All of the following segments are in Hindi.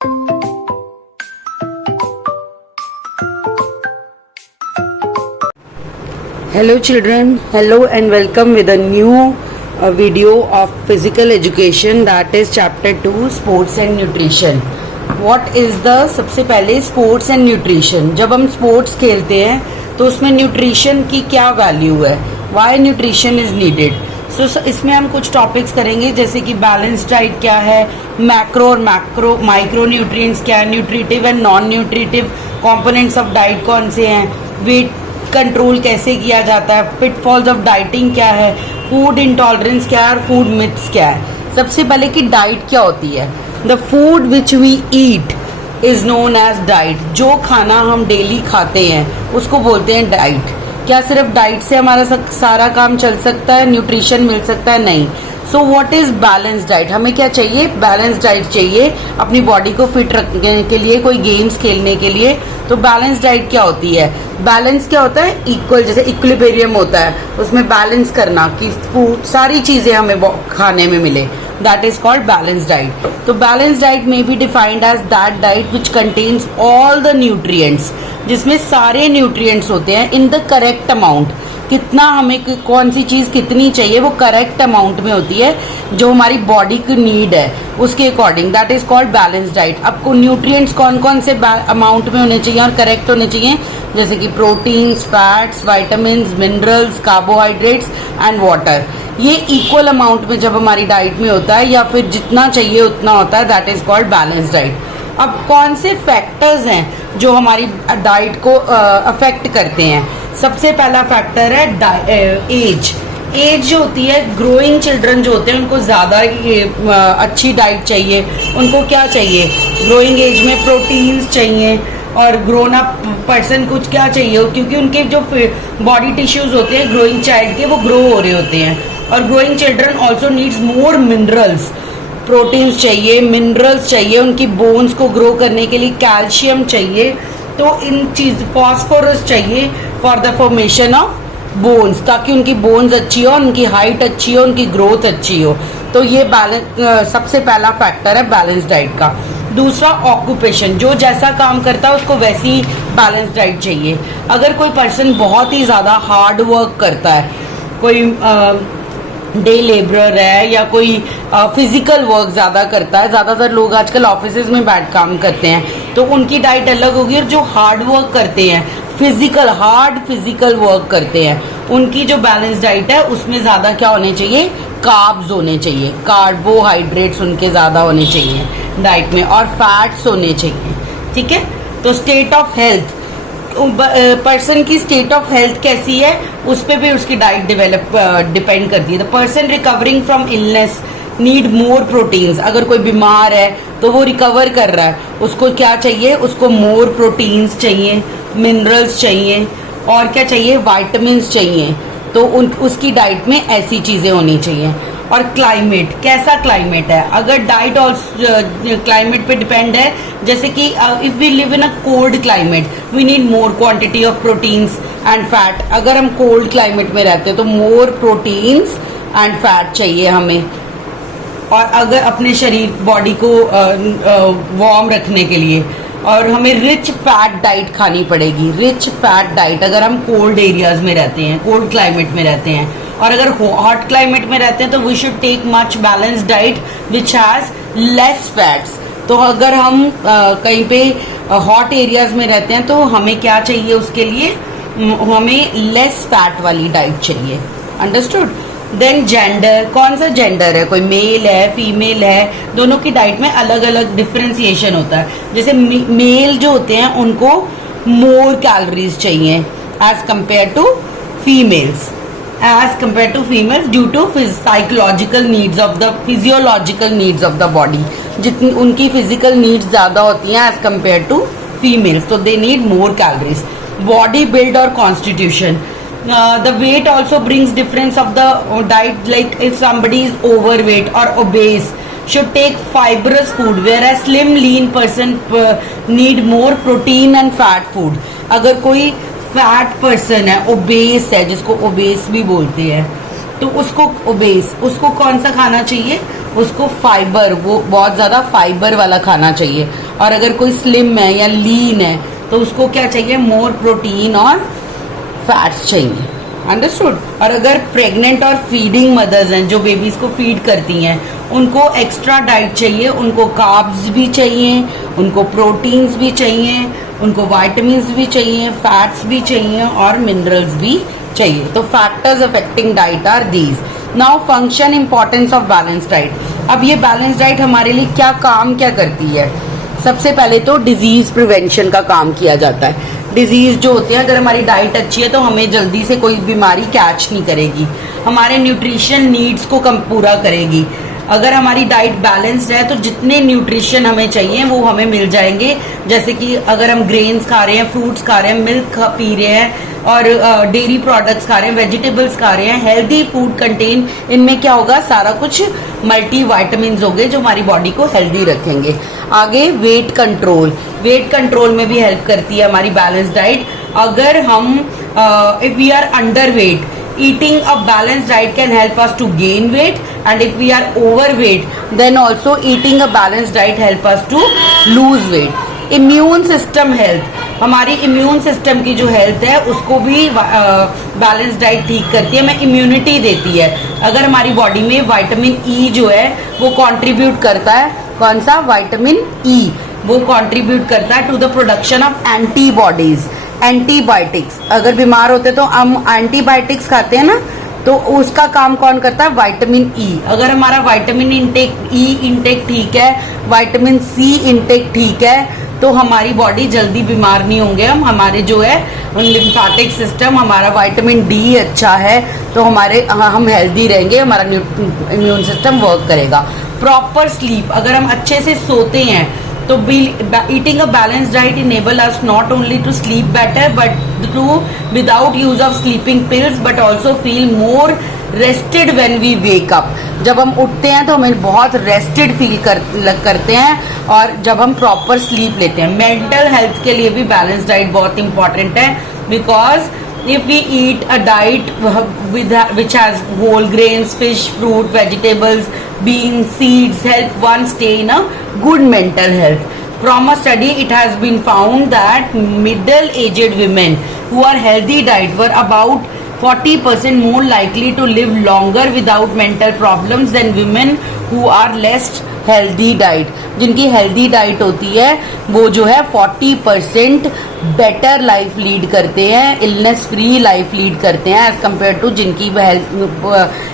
Hello children, hello and welcome with a new video of physical education, that is chapter 2 sports and nutrition. What is the सबसे पहले sports and nutrition. जब हम sports खेलते हैं तो उसमें nutrition की क्या value है, why nutrition is needed. So इसमें हम कुछ topics करेंगे जैसे कि balanced diet क्या है, macro और micro nutrients क्या है, nutritive and non nutritive components of diet कौन से हैं, weight कंट्रोल कैसे किया जाता है, पिटफॉल्स ऑफ डाइटिंग क्या है, फूड इंटॉलरेंस क्या है और फूड मिथ्स क्या है. सबसे पहले कि डाइट क्या होती है. The food which we eat is known as diet. जो खाना हम डेली खाते हैं उसको बोलते हैं डाइट. क्या सिर्फ डाइट से हमारा सारा काम चल सकता है, न्यूट्रिशन मिल सकता है? नहीं. So what is balance diet. हमें क्या चाहिए? बैलेंस डाइट चाहिए अपनी बॉडी को फिट रखने के लिए, कोई गेम्स खेलने के लिए. तो बैलेंस डाइट क्या होती है? बैलेंस क्या होता है? इक्वल, जैसे इक्विलिब्रियम होता है, उसमें बैलेंस करना कि फूड सारी चीजें हमें खाने में मिले, that is called balance diet. तो बैलेंस डाइट में be defined as that diet which contains all the nutrients, जिसमें सारे न्यूट्रिएंट्स होते हैं इन द करेक्ट अमाउंट. कितना हमें कौन सी चीज़ कितनी चाहिए वो करेक्ट अमाउंट में होती है, जो हमारी बॉडी की नीड है उसके according, that is called balance diet. आपको न्यूट्रिएंट्स कौन कौन से अमाउंट में होने चाहिए और करेक्ट होने चाहिए, जैसे कि proteins, fats, vitamins, minerals, carbohydrates and water. ये इक्वल अमाउंट में जब हमारी डाइट में होता है या फिर जितना चाहिए उतना होता है, that is called balance diet. अब कौन से फैक्टर्स हैं जो हमारी डाइट को अफेक्ट करते हैं? सबसे पहला फैक्टर है एज. एज जो होती है, ग्रोइंग चिल्ड्रन जो होते हैं उनको ज़्यादा अच्छी डाइट चाहिए. उनको क्या चाहिए? ग्रोइंग एज में प्रोटीन्स चाहिए. और ग्रोन अप पर्सन कुछ क्या चाहिए, क्योंकि उनके जो बॉडी टिश्यूज होते हैं ग्रोइंग चाइल्ड के, वो ग्रो हो रहे होते हैं. और growing children also needs more minerals. Proteins चाहिए, मिनरल्स चाहिए, उनकी बोन्स को ग्रो करने के लिए कैल्शियम चाहिए. तो इन चीज, फॉस्फोरस चाहिए for the formation of bones, ताकि उनकी बोन्स अच्छी हो, उनकी हाइट अच्छी हो, उनकी ग्रोथ अच्छी हो. तो ये बैलेंस सबसे पहला फैक्टर है बैलेंस डाइट का. दूसरा, ऑक्यूपेशन. जो जैसा काम करता है उसको वैसी बैलेंस डाइट चाहिए. अगर कोई पर्सन बहुत ही ज़्यादा हार्ड वर्क करता है, कोई डे लेबरर है या कोई फिजिकल वर्क ज़्यादा करता है, ज़्यादातर लोग आजकल ऑफिसेज में बैठ काम करते हैं, तो उनकी डाइट अलग होगी. और जो हार्ड वर्क करते हैं, हार्ड फिजिकल वर्क करते हैं, उनकी जो बैलेंस डाइट है उसमें ज़्यादा क्या होने चाहिए? कार्ब्स होने चाहिए, कार्बोहाइड्रेट्स उनके ज़्यादा होने चाहिए डाइट में, और फैट्स होने चाहिए. ठीक है. तो स्टेट ऑफ हेल्थ, पर्सन की स्टेट ऑफ हेल्थ कैसी है उस पर भी उसकी डाइट डिपेंड करती है. The person recovering from illness need more proteins. अगर कोई बीमार है तो वो रिकवर कर रहा है, उसको क्या चाहिए? उसको मोर प्रोटीन्स चाहिए, मिनरल्स चाहिए, और क्या चाहिए? वाइटामिन्स चाहिए. तो उसकी डाइट में ऐसी चीज़ें होनी चाहिए. और क्लाइमेट, कैसा क्लाइमेट है? अगर डाइट और क्लाइमेट पे डिपेंड है, जैसे कि if we live in a cold climate we need more quantity of proteins and fat. अगर हम कोल्ड क्लाइमेट में रहते हैं तो मोर प्रोटीन्स एंड फैट चाहिए हमें. और अगर अपने शरीर, बॉडी को वार्म रखने के लिए, और हमें रिच फैट डाइट खानी पड़ेगी. रिच फैट डाइट अगर हम कोल्ड एरियाज में रहते हैं, कोल्ड क्लाइमेट में रहते हैं. और अगर हॉट क्लाइमेट में रहते हैं तो we should take much balance diet which has less fats. तो अगर हम कहीं पे हॉट एरियाज में रहते हैं तो हमें क्या चाहिए? उसके लिए हमें लेस फैट वाली डाइट चाहिए. अंडरस्टूड. Then gender. कौन सा जेंडर है? कोई मेल है, फीमेल है, दोनों की डाइट में अलग अलग डिफ्रेंसिएशन होता है. जैसे मेल जो होते हैं उनको मोर कैलोरीज चाहिए as compare to females, due to psychological needs of the physiological needs of the body. जितनी उनकी फिजिकल नीड्स ज़्यादा होती हैं एज कंपेयर टू फीमेल्स, तो they need more calories. Body build और constitution. The weight also brings difference of the diet, like if somebody is overweight or obese should take fibrous food, whereas slim lean person need more protein and fat food. अगर कोई फैट पर्सन है, ओबेस है, जिसको ओबेस भी बोलते हैं, तो उसको कौन सा खाना चाहिए? उसको फाइबर, वो बहुत ज़्यादा फाइबर वाला खाना चाहिए. और अगर कोई स्लिम है या लीन है तो उसको क्या चाहिए, मोर प्रोटीन और फैट्स चाहिए। अंडरस्टूड। और अगर प्रेग्नेंट और फीडिंग मदर्स हैं जो बेबीज को फीड करती हैं, उनको एक्स्ट्रा डाइट चाहिए, उनको कार्ब्स भी चाहिए, उनको प्रोटीन्स भी चाहिए, उनको विटामिन्स भी चाहिए, फैट्स भी चाहिए और मिनरल्स भी चाहिए। तो factors affecting diet are these. Now function importance of balance diet. अब ये बैलेंस डाइट हमारे लिए क्या करती है। सबसे पहले तो डिजीज प्रिवेंशन का काम किया जाता है। डिजीज जो होते हैं, अगर हमारी डाइट अच्छी है तो हमें जल्दी से कोई बीमारी कैच नहीं करेगी, हमारे न्यूट्रिशन नीड्स को कम पूरा करेगी। अगर हमारी डाइट बैलेंस्ड है तो जितने न्यूट्रिशन हमें चाहिए वो हमें मिल जाएंगे। जैसे कि अगर हम ग्रेन्स खा रहे हैं, फ्रूट्स खा रहे हैं, मिल्क पी रहे हैं और डेयरी प्रोडक्ट्स खा रहे हैं, वेजिटेबल्स खा रहे हैं, हेल्दी फूड कंटेन, इनमें क्या होगा, सारा कुछ मल्टी वाइटामिन होंगे जो हमारी बॉडी को हेल्दी रखेंगे। आगे वेट कंट्रोल में भी हेल्प करती है हमारी बैलेंस डाइट। अगर हम if we are under weight, eating a balanced diet can help us to gain weight, and if we are overweight then also eating a balanced diet help us to lose weight. Immune system health, हमारी इम्यून सिस्टम की जो हेल्थ है उसको भी बैलेंस डाइट ठीक करती है, हमें इम्यूनिटी देती है। अगर हमारी बॉडी में विटामिन ई जो है वो कंट्रीब्यूट करता है, कौन सा, विटामिन ई, वो कंट्रीब्यूट करता है to the production of antibodies. Antibiotics, अगर बीमार होते तो हम एंटीबायोटिक्स खाते हैं ना, तो उसका काम कौन करता है, विटामिन ई। अगर हमारा विटामिन इंटेक ठीक है, विटामिन सी इंटेक ठीक है, तो हमारी बॉडी जल्दी बीमार नहीं होंगे हम। हमारे जो है लिम्फेटिक सिस्टम, हमारा विटामिन डी अच्छा है तो हम हेल्दी रहेंगे, हमारा इम्यून सिस्टम वर्क करेगा। प्रॉपर स्लीप, अगर हम अच्छे से सोते हैं तो eating a balanced diet enable us not only to sleep better but to without use of sleeping pills but also feel more rested when we wake up. जब हम उठते हैं तो हमें बहुत रेस्टेड फील करते हैं और जब हम प्रॉपर स्लीप लेते हैं। मेंटल हेल्थ के लिए भी बैलेंस डाइट बहुत इंपॉर्टेंट है, because if we eat a diet which has whole grains, fish, fruit, vegetables, beans, seeds, help one stay in a good mental health. From a study, it has been found that middle-aged women who are healthy diet were about 40% more likely to live longer without mental problems than women who are less healthy diet. जिनकी हेल्दी डाइट होती है वो जो है 40% बेटर लाइफ लीड करते हैं, इलनेस फ्री लाइफ लीड करते हैं एज कम्पेयर टू जिनकी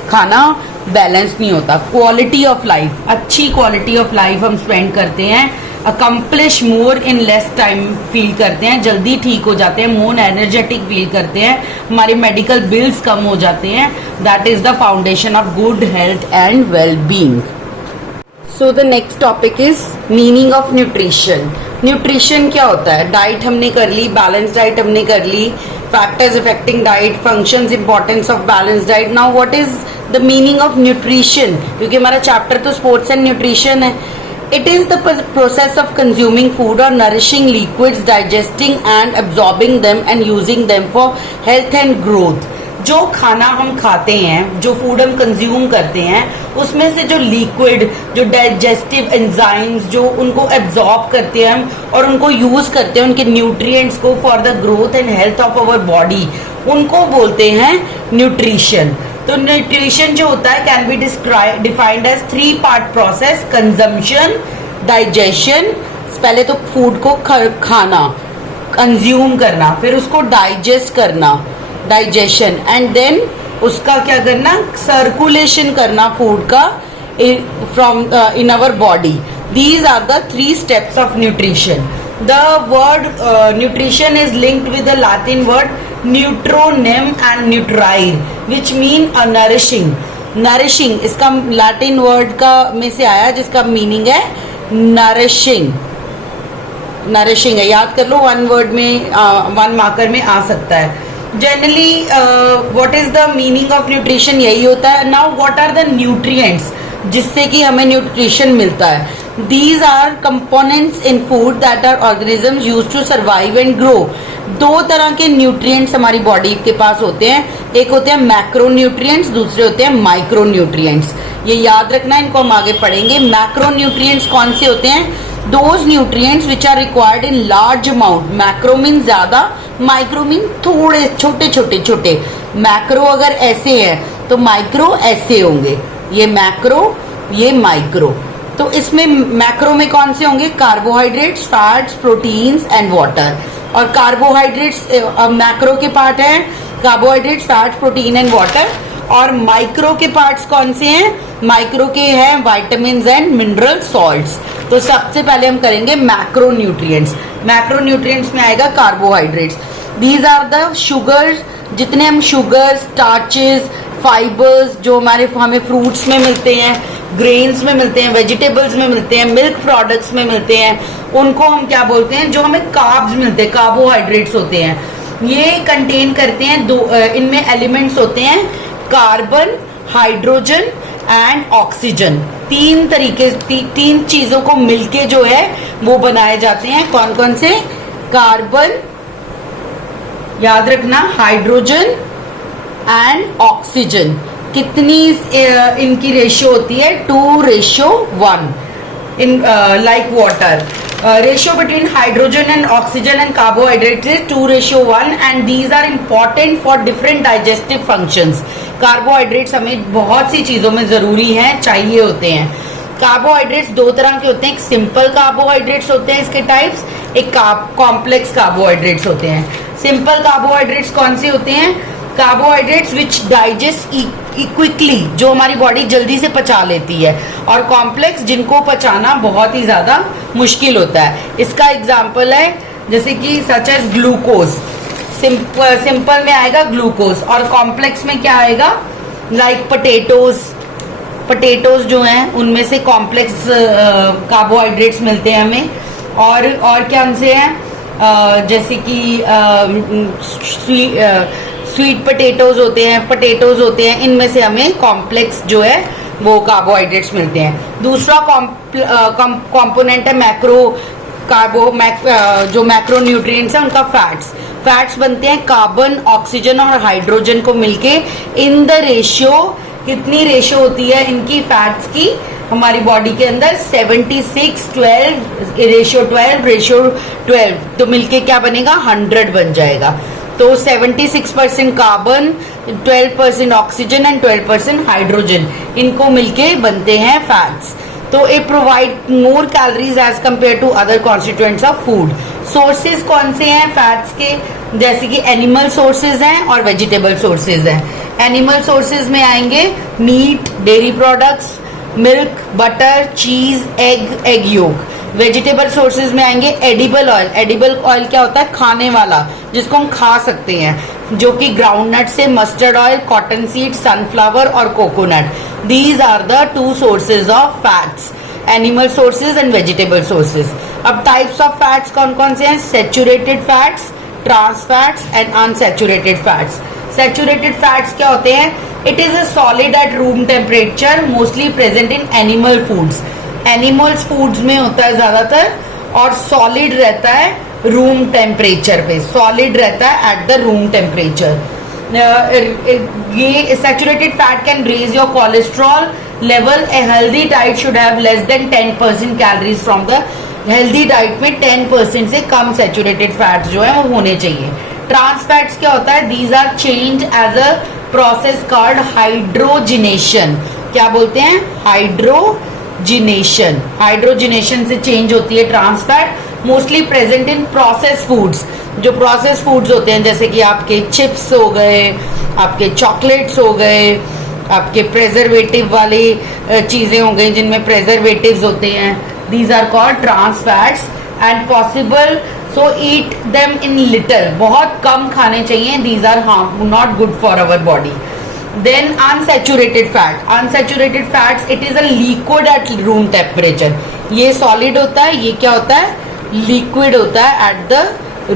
खाना बैलेंस नहीं होता। क्वालिटी ऑफ लाइफ, अच्छी क्वालिटी ऑफ लाइफ हम स्पेंड करते हैं, accomplish more in less time feel करते हैं, जल्दी ठीक हो जाते हैं, मोर एनर्जेटिक फील करते हैं, हमारे मेडिकल बिल्स कम हो जाते हैं। That is the foundation of good health and well being. So the next topic is meaning of nutrition. Nutrition क्या होता है? डाइट हमने कर ली, बैलेंस डाइट हमने कर ली, factors affecting diet, functions, importance of balance diet. Now what is the meaning of nutrition? क्योंकि हमारा चैप्टर तो स्पोर्ट्स एंड न्यूट्रिशन है। It is the process of consuming food or nourishing liquids, digesting and absorbing them and using them for health and growth. जो खाना हम खाते हैं, जो फूड हम कंज्यूम करते हैं, उसमें से जो लिक्विड, जो डाइजेस्टिव एंजाइम्स जो उनको एब्जॉर्ब करते हैं हम और उनको यूज करते हैं, उनके न्यूट्रिएंट्स को for the growth and health of our body, उनको बोलते हैं न्यूट्रिशन। तो न्यूट्रिशन जो होता है can be defined as 3 part process: consumption, digestion, पहले तो फूड को खाना, कंज्यूम करना, फिर उसको डाइजेस्ट करना, डाइजेशन, एंड देन उसका क्या करना, सर्कुलेशन करना फूड का from in our body. These are the 3 steps of nutrition. The word nutrition is linked with the Latin word nutronem and nutrire, which mean nourishing. Nourishing इसका Latin word का में से आया जिसका मीनिंग है nourishing. Nourishing है, याद कर लो, 1 word में 1 मार्कर में आ सकता है। Generally what is the meaning of nutrition यही होता है। Now what are the nutrients जिससे कि हमें न्यूट्रिशन मिलता है? These are components in food that are organisms use to survive and grow. 2 तरह के न्यूट्रिएंट्स हमारी बॉडी के पास होते हैं, एक होते हैं मैक्रो न्यूट्रिएंट्स, दूसरे होते हैं माइक्रो न्यूट्रिएंट्स। ये याद रखना, इनको हम आगे पढ़ेंगे। मैक्रो न्यूट्रिएंट्स कौन से होते हैं? Those nutrients which are required in large amount, macro mean ज्यादा, माइक्रो मीन थोड़े छोटे छोटे छोटे। मैक्रो अगर ऐसे है तो माइक्रो ऐसे होंगे, ये मैक्रो ये माइक्रो। तो इसमें मैक्रो में कौन से होंगे? Carbohydrates, fats, proteins and water. और कार्बोहाइड्रेट्स मैक्रो के पार्ट है carbohydrates, fats, protein and water. और माइक्रो के पार्ट्स कौन से हैं? माइक्रो के हैं विटामिन्स एंड मिनरल सॉल्ट्स। तो सबसे पहले हम करेंगे मैक्रो न्यूट्रिएंट्स। मैक्रो न्यूट्रिएंट्स में आएगा carbohydrates. These are the sugars, जितने हम शुगर, स्टार्चेस, फाइबर्स जो हमें फ्रूट्स में मिलते हैं, ग्रेन्स में मिलते हैं, वेजिटेबल्स में मिलते हैं, मिल्क प्रोडक्ट्स में मिलते हैं, उनको हम क्या बोलते हैं? जो हमें कार्ब्स मिलते हैं, कार्बोहाइड्रेट्स होते हैं। ये कंटेन करते हैं इनमें एलिमेंट्स होते हैं कार्बन, हाइड्रोजन एंड ऑक्सीजन। तीन चीजों को मिलके जो है वो बनाए जाते हैं। कौन कौन से? कार्बन, याद रखना, हाइड्रोजन एंड ऑक्सीजन। कितनी इनकी रेशियो होती है? 2:1 in like water. Ratio between hydrogen and oxygen and carbohydrate is 2:1 and these are important for different digestive functions. Carbohydrates हमें बहुत सी चीजों में जरूरी हैं, चाहिए होते हैं। कार्बोहाइड्रेट्स दो तरह के होते हैं, एक सिंपल कार्बोहाइड्रेट्स होते हैं इसके टाइप्स, एक कॉम्प्लेक्स कार्बोहाइड्रेट्स होते हैं। सिंपल कार्बोहाइड्रेट्स कौन से होते हैं? कार्बोहाइड्रेट्स विच डाइजेस्ट क्विकली, जो हमारी बॉडी जल्दी से पचा लेती है, और कॉम्प्लेक्स जिनको पचाना बहुत ही ज्यादा मुश्किल होता है। इसका एग्जाम्पल है जैसे कि सच एज ग्लूकोज। सिंपल में आएगा ग्लूकोज, और कॉम्प्लेक्स में क्या आएगा? लाइक पटेटोज जो हैं उनमें से कॉम्प्लेक्स कार्बोहाइड्रेट्स मिलते हैं हमें। और क्या उनसे हैं? जैसे कि स्वीट पोटैटोज होते हैं, इनमें से हमें कॉम्प्लेक्स जो है वो कार्बोहाइड्रेट्स मिलते हैं। दूसरा कंपोनेंट है जो मैक्रो न्यूट्रिएंट्स है उनका फैट्स बनते हैं कार्बन, ऑक्सीजन और हाइड्रोजन को मिलके। इन द रेशियो, कितनी रेशियो होती है इनकी फैट्स की हमारी बॉडी के अंदर? 76:12 तो मिलके क्या बनेगा? 100 बन जाएगा। तो 76% कार्बन, 12% ऑक्सीजन एंड 12% हाइड्रोजन, इनको मिलके बनते हैं फैट्स। तो it provide more calories as compare to other constituents of food. Sources कौन से हैं फैट्स के? जैसे कि एनिमल सोर्सेज हैं और वेजिटेबल सोर्सेज हैं। एनिमल सोर्सेज में आएंगे meat, dairy products, milk, butter, cheese, egg yolk. Vegetable sources में आएंगे एडिबल ऑयल। एडिबल ऑयल क्या होता है? खाने वाला, जिसको हम खा सकते हैं, जो कि ग्राउंडनट से mustard oil, cotton seed, sunflower और coconut. These are the 2 sources of fats, animal sources and vegetable sources. अब टाइप्स ऑफ फैट्स कौन कौन से हैं? Saturated fats, trans fats and unsaturated fats. Saturated fats क्या होते हैं? It is a solid at room temperature, mostly present in animal foods. Animals foods में होता है ज्यादातर, और सॉलिड रहता है रूम टेम्परेचर पे, सॉलिड रहता है एट द रूम टेम्परेचर। ये saturated fat can raise your cholesterol level. A healthy diet should have less than 10% calories from the healthy diet में 10% से कम सैचुरेटेड फैट्स जो है वो होने चाहिए। ट्रांस फैट्स क्या होता है? These are change as a process called hydrogenation. क्या बोलते हैं? हाइड्रोजिनेशन से चेंज होती है trans fat, mostly present in process foods. जो प्रोसेस फूड्स होते हैं जैसे कि आपके चिप्स हो गए, आपके चॉकलेट्स हो गए, आपके प्रेजर्वेटिव वाली चीजें हो गई जिनमें प्रेजर्वेटिव्स होते हैं, these are called trans fats and possible so eat them in little, बहुत कम खाने चाहिए। These are harmful, not good for our body. Then unsaturated fats, it is a liquid at room temperature. ये solid होता है, ये क्या होता है? Liquid होता है at the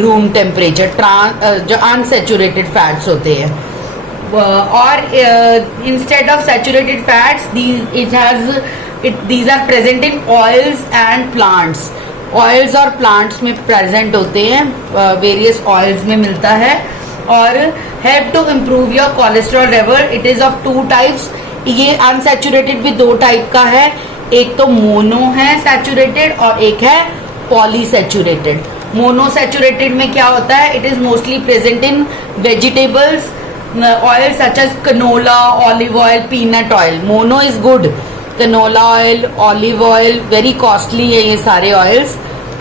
room temperature. जो unsaturated fats होते हैं, और instead of saturated fats, these are present in oils and plants. Oils और plants में present होते हैं, various oils में मिलता है, और help to improve your cholesterol level. It is of 2 types. ये unsaturated भी 2 टाइप का है, एक तो मोनो है सैचुरेटेड और एक है पॉलीसैचुरेटेड। मोनोसैचुरेटेड में क्या होता है, it is mostly present in vegetables oil such as canola, olive oil, peanut oil. Mono is good, canola oil, olive oil very costly है ये सारे ऑयल्स,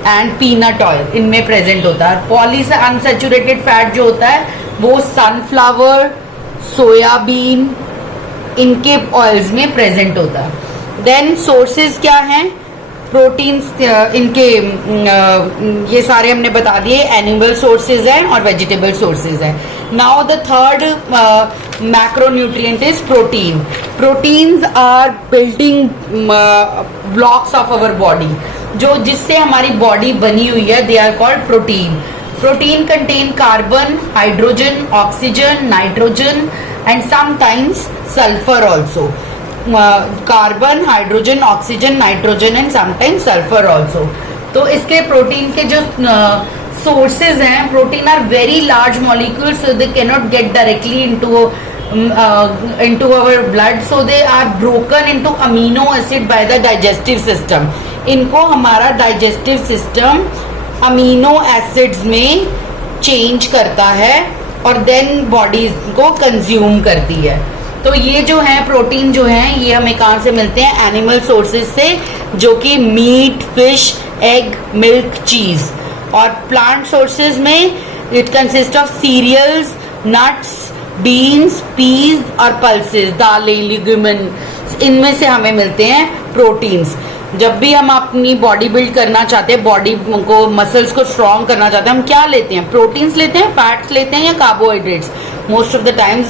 एंड पीनट ऑयल इनमें प्रेजेंट होता है। पॉली अनसैचुरेटेड फैट जो होता है वो सनफ्लावर, सोयाबीन, इनके ऑयल्स में प्रेजेंट होता है। देन सोर्सेज क्या हैं, प्रोटीन्स इनके ये सारे हमने बता दिए, एनिमल सोर्सेज हैं और वेजिटेबल सोर्सेज हैं। Now the third macronutrient is protein. Proteins are building blocks of our body, जो जिससे हमारी बॉडी बनी हुई है, they are called protein. Protein contain carbon, hydrogen, oxygen, nitrogen and sometimes sulphur also. Carbon, hydrogen, oxygen, nitrogen and sometimes sulphur also. तो इसके प्रोटीन के जो सोर्सेज हैं, protein are very large molecules, so they can not get directly into our blood, so they are broken into amino acid by the digestive system. इनको हमारा डाइजेस्टिव सिस्टम अमीनो एसिड्स में चेंज करता है और देन बॉडी को कंज्यूम करती है। तो ये जो है प्रोटीन जो है ये हमें कहाँ से मिलते हैं, एनिमल सोर्सेज से, जो कि meet, fish, egg, milk, cheese. और प्लांट सोर्सेज में it consist of cereals, nuts, beans, peas और पल्सेस, दालें, लिग्यूमेंट्स, इनमें से हमें मिलते हैं प्रोटीन्स। जब भी हम अपनी बॉडी बिल्ड करना चाहते हैं, बॉडी को, मसल्स को स्ट्रॉन्ग करना चाहते हैं, हम क्या लेते हैं, प्रोटीन्स लेते हैं, फैट्स लेते हैं या carbohydrates. Most of the times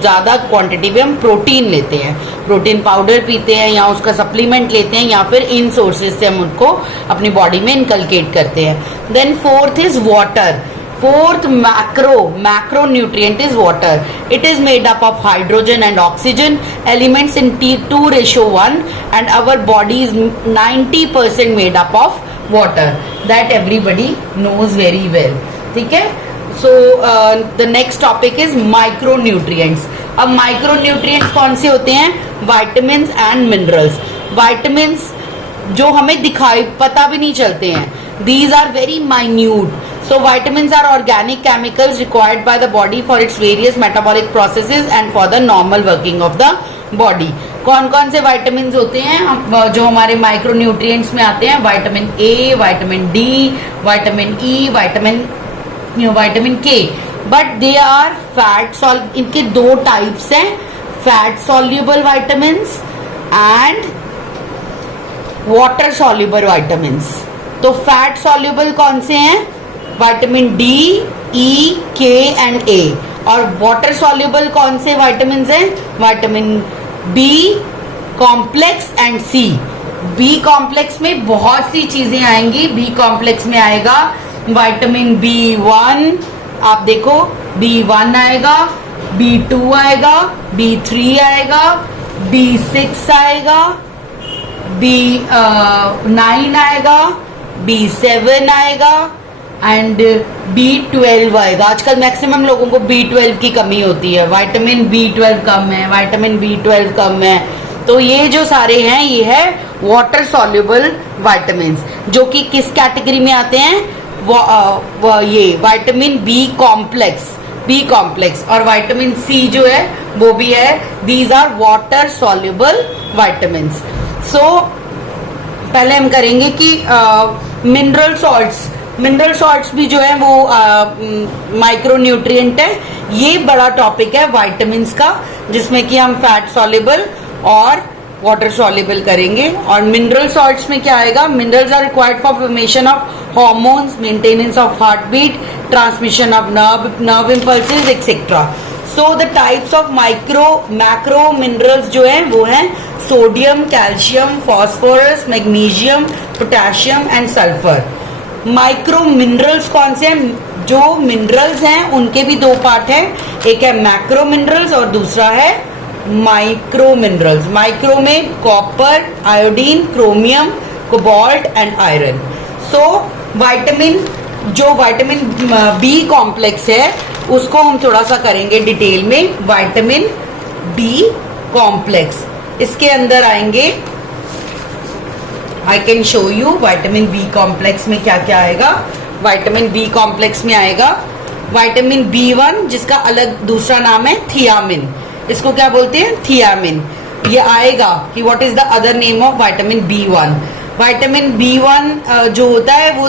ज़्यादा क्वांटिटी में हम प्रोटीन लेते हैं, प्रोटीन पाउडर पीते हैं या उसका सप्लीमेंट लेते हैं, या फिर इन सोर्सेज से हम उनको अपनी बॉडी में इनकलकेट करते हैं। Then fourth is water. Fourth macronutrient is water. It is made up of hydrogen and oxygen elements in 2:1, and our body is 90% made up of water. That everybody knows very well. ठीक है? So the next topic is micronutrients. अब micronutrients कौन से होते हैं? Vitamins and minerals. Vitamins जो हमें दिखाई पता भी नहीं चलते हैं. These are very minute. So vitamins are organic chemicals required by the body for its various metabolic processes and for the normal working of the body. कौन कौन से vitamins होते हैं जो हमारे माइक्रोन्यूट्रिएंट्स में आते हैं? विटामिन ए, vitamin D, vitamin E, vitamin के। बट दे आर फैट इनके दो टाइप्स हैं, fat soluble vitamins and water soluble vitamins. तो फैट सॉल्युबल कौन से हैं? विटामिन डी, ई, के एंड ए। और वाटर सॉल्युबल कौन से विटामिन हैं? Vitamin B complex and C. B complex में बहुत सी चीजें आएंगी। बी कॉम्प्लेक्स में आएगा विटामिन B1, आप देखो B1 आएगा, B2 आएगा, B3 आएगा, B6 आएगा, B9 आएगा, B7 आएगा एंड B12 आएगा। आजकल मैक्सिमम लोगों को B12 की कमी होती है, विटामिन B12 कम है, विटामिन B12 कम है। तो ये जो सारे हैं ये है वाटर सॉल्युबल विटामिन्स, जो कि किस कैटेगरी में आते हैं? ये विटामिन बी कॉम्प्लेक्स और विटामिन सी जो है वो भी है। These are water soluble vitamins. So पहले हम करेंगे कि मिनरल सॉल्ट्स भी जो है वो माइक्रोन्यूट्रिएंट है। ये बड़ा टॉपिक है विटामिन्स का, जिसमें कि हम फैट सॉल्युबल और वाटर सॉल्युबल करेंगे। और मिनरल सॉल्ट्स में क्या आएगा? Minerals are required for formation of hormones, maintenance of heart beat, transmission of nerve impulses etcetera. So the types of macro minerals जो है वो है sodium, calcium, phosphorus, magnesium, potassium and sulphur. Micro minerals कौन से हैं? जो मिनरल्स हैं उनके भी दो पार्ट है, एक है मैक्रो मिनरल्स और दूसरा है माइक्रो मिनरल्स। माइक्रो में copper, iodine, chromium, cobalt and iron. So vitamin B complex है उसको हम थोड़ा सा करेंगे डिटेल में। विटामिन बी कॉम्प्लेक्स, इसके अंदर आएंगे I can show you vitamin B complex में क्या क्या आएगा। विटामिन बी कॉम्प्लेक्स में आएगा विटामिन B1, जिसका अलग दूसरा नाम है थियामिन। इसको क्या बोलते हैं? थियामिन। ये आएगा कि what is the other name of vitamin B1। Vitamin B1 जो होता है वो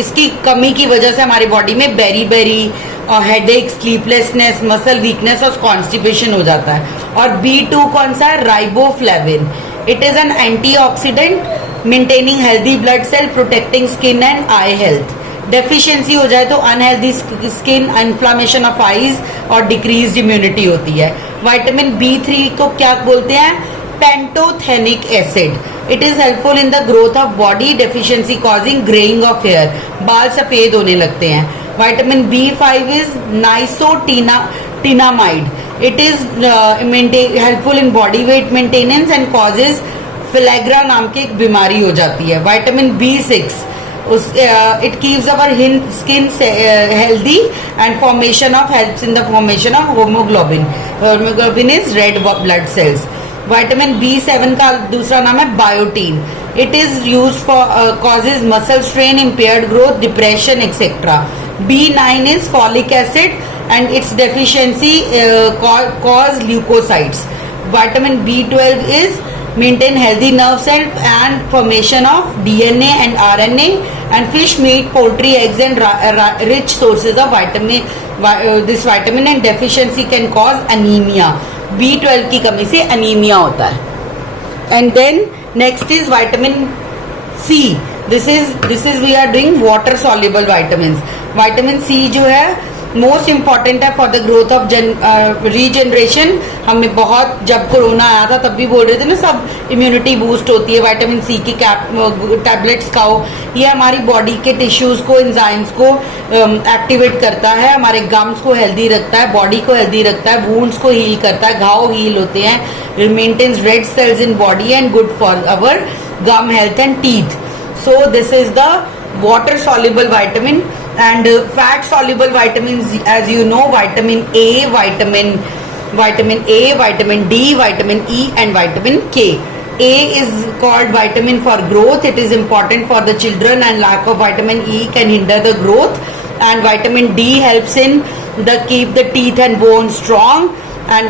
इसकी कमी की वजह से हमारी बॉडी में very headache, sleeplessness, muscle weakness और कॉन्स्टिपेशन हो जाता है। और B2 कौन सा है? Riboflavin. It is an antioxidant maintaining healthy blood cell, protecting skin and eye health. Deficiency हो जाए तो unhealthy skin, inflammation of eyes और डिक्रीज्ड इम्यूनिटी होती है। विटामिन B3 को क्या बोलते हैं? Pantothenic acid. It is helpful in the growth of body, deficiency causing greying of hair, बाल सफेद होने लगते हैं। Vitamin B5 is nicotinamide. It is helpful in body weight maintenance and causes pellagra नाम की एक बीमारी हो जाती है। Vitamin B6 it keeps our skin healthy and helps in the formation of hemoglobin. Hemoglobin is red blood cells. Vitamin B7 का दूसरा नाम है biotin. It is used for causes muscle strain, impaired growth, depression, etc. B9 is folic acid and its deficiency cause leukocytes. Vitamin B12 is maintain healthy nerve cells and formation of DNA and RNA, and fish, meat, poultry, eggs and rich sources of this vitamin, and deficiency can cause anemia. B12 की कमी से anemia होता है. And then next is vitamin C. This is we are doing water soluble vitamins. Vitamin C जो है मोस्ट इम्पॉर्टेंट है for the growth of regeneration. हमें बहुत, जब कोरोना आया था तब भी बोल रहे थे ना सब इम्यूनिटी बूस्ट होती है, विटामिन सी की टैबलेट्स खाओ। ये हमारी बॉडी के टिश्यूज को, एंजाइम्स को एक्टिवेट करता है, हमारे गम्स को हेल्दी रखता है, बॉडी को हेल्दी रखता है, वुंड्स को हील करता है, घाव हील होते हैं, maintains red cells in body and good for our gum health and teeth. So this is the water soluble vitamin. And fat soluble vitamins, as you know, vitamin A, vitamin D, vitamin E and vitamin K. A is called vitamin for growth. It is important for the children, and lack of vitamin E can hinder the growth. And vitamin D helps in keep the teeth and bones strong. And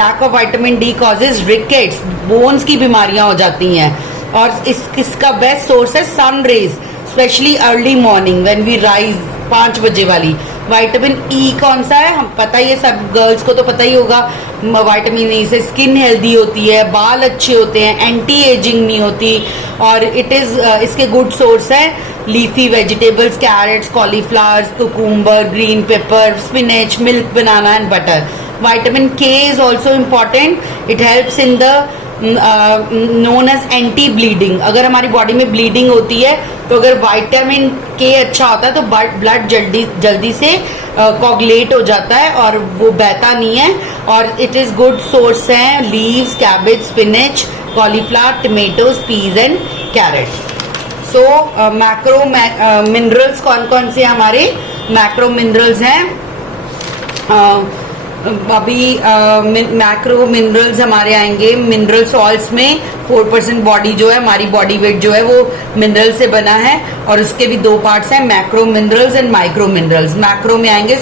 lack of vitamin D causes rickets, bones की बीमारियां हो जाती हैं। और इसका बेस्ट सोर्स है sun rays, specially early morning when we rise, 5 बजे वाली। विटामिन ई कौन सा है? हम पता ही है, सब गर्ल्स को तो पता ही होगा। विटामिन ई से स्किन हेल्दी होती है, बाल अच्छे होते हैं, एंटी एजिंग नहीं होती। और इसके गुड सोर्स है leafy vegetables, carrots, cauliflowers, cucumber, green pepper, spinach, milk, banana and butter. Vitamin K is also important. It helps in the known as anti bleeding. अगर हमारी बॉडी में ब्लीडिंग होती है तो अगर विटामिन के अच्छा होता है तो ब्लड जल्दी से कोगुलेट हो जाता है और वो बहता नहीं है। और इट इज गुड सोर्स है leaves, cabbage, spinach, cauliflower, tomatoes, peas and carrot. So macro minerals कौन कौन से हमारे मैक्रो मिनरल्स हैं? अभी मैक्रो मिनरल्स हमारे आएंगे मिनरल सॉल्ट्स में। 4% बॉडी जो है, हमारी बॉडी वेट जो है वो मिनरल से बना है, और उसके भी 2 पार्ट्स हैं, macro minerals and micro minerals. Macro में आएंगे